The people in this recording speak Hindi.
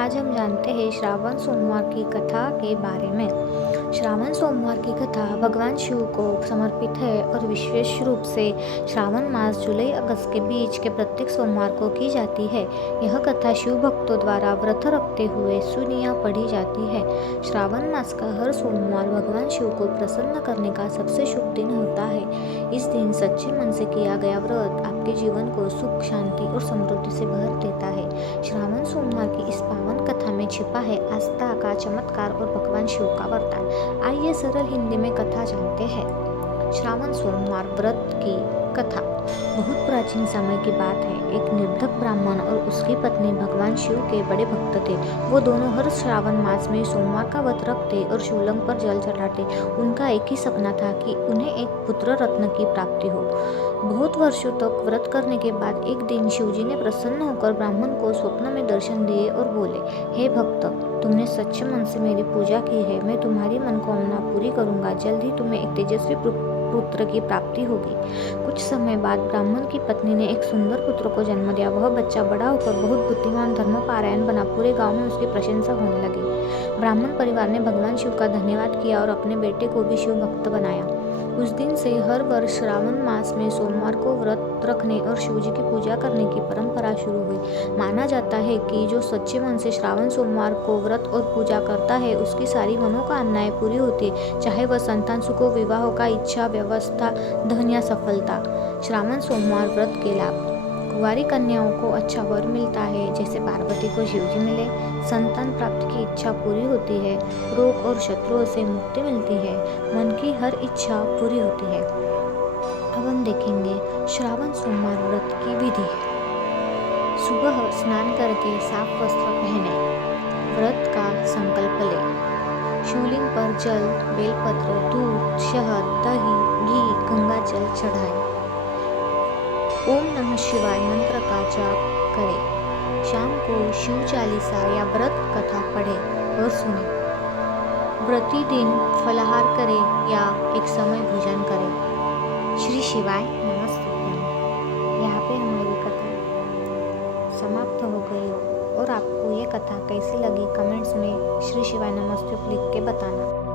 आज हम जानते हैं श्रावण सोमवार की कथा के बारे में। श्रावण सोमवार की कथा भगवान शिव को समर्पित है और विशेष रूप से श्रावण मास जुलाई अगस्त के बीच के प्रत्येक सोमवार को की जाती है। यह कथा शिव भक्तों द्वारा व्रत रखते हुए सुनी या पढ़ी जाती है। श्रावण मास का हर सोमवार भगवान शिव को प्रसन्न करने का सबसे शुभ दिन होता है। इस दिन सच्चे मन से किया गया व्रत आपके जीवन को सुख, शांति और समृद्धि से भर देता है। श्रावण सोमवार की इस पावन कथा में छिपा है आस्था का चमत्कार और भगवान शिव का वरदान। आइए सरल हिंदी में कथा जानते हैं। श्रावण सोमवार व्रत की कथा बहुत प्राचीन समय की बात है। एक निर्धक ब्राह्मण और उसकी पत्नी भगवान शिव के बड़े भक्त थे। वो दोनों हर श्रावण मास में सोमवार का व्रत रखते और शिवलिंग पर जल चढ़ाते। उनका एक ही सपना था कि उन्हें एक पुत्र रत्न की प्राप्ति हो। बहुत वर्षों तक व्रत करने के बाद एक दिन शिवजी ने प्रसन्न होकर ब्राह्मण को स्वप्न में दर्शन दिए और बोले, हे भक्त, तुमने सच्चे मन से मेरी पूजा की है। मैं तुम्हारी मनोकामना पूरी करूंगा। जल्द ही तुम्हें एक तेजस्वी पुत्र की प्राप्ति होगी। कुछ समय बाद ब्राह्मण की पत्नी ने एक सुंदर पुत्र को जन्म दिया। वह बच्चा बड़ा होकर बहुत बुद्धिमान, धर्मपरायण बना। पूरे गांव में उसकी प्रशंसा होने लगी। ब्राह्मण परिवार ने भगवान शिव का धन्यवाद किया और अपने बेटे को भी शिव भक्त बनाया। उस दिन से हर वर्ष श्रावण मास में सोमवार को व्रत रखने और शिवजी की पूजा करने की परंपरा शुरू हुई। माना जाता है कि जो सच्चे मन से श्रावण सोमवार को व्रत और पूजा करता है उसकी सारी मनोकामनाएं पूरी होती है, चाहे वह संतान सुख हो, विवाह का इच्छा, व्यवस्था, धन या सफलता। श्रावण सोमवार व्रत के लाभ: कुंवारी कन्याओं को अच्छा वर मिलता है, जैसे पार्वती को शिवजी मिले। संतान प्राप्ति की इच्छा पूरी होती है। रोग और शत्रुओं से मुक्ति मिलती है। मन की हर इच्छा पूरी होती है। अब हम देखेंगे श्रावण सोमवार व्रत की विधि। सुबह स्नान करके साफ वस्त्र पहने, व्रत का संकल्प ले, शिवलिंग पर जल, बेलपत्र, दूध, शहद, दही, घी, गंगाजल चढ़ाए। ओम नमः शिवाय मंत्र का जाप करें। शाम को शिव चालीसा या व्रत कथा पढ़े और सुने। प्रतिदिन फलाहार करें या एक समय भोजन करें। श्री शिवाय नमस्ते। यहाँ पे हमारी कथा समाप्त हो गई हो और आपको ये कथा कैसी लगी कमेंट्स में श्री शिवाय नमस्ते लिख के बताना।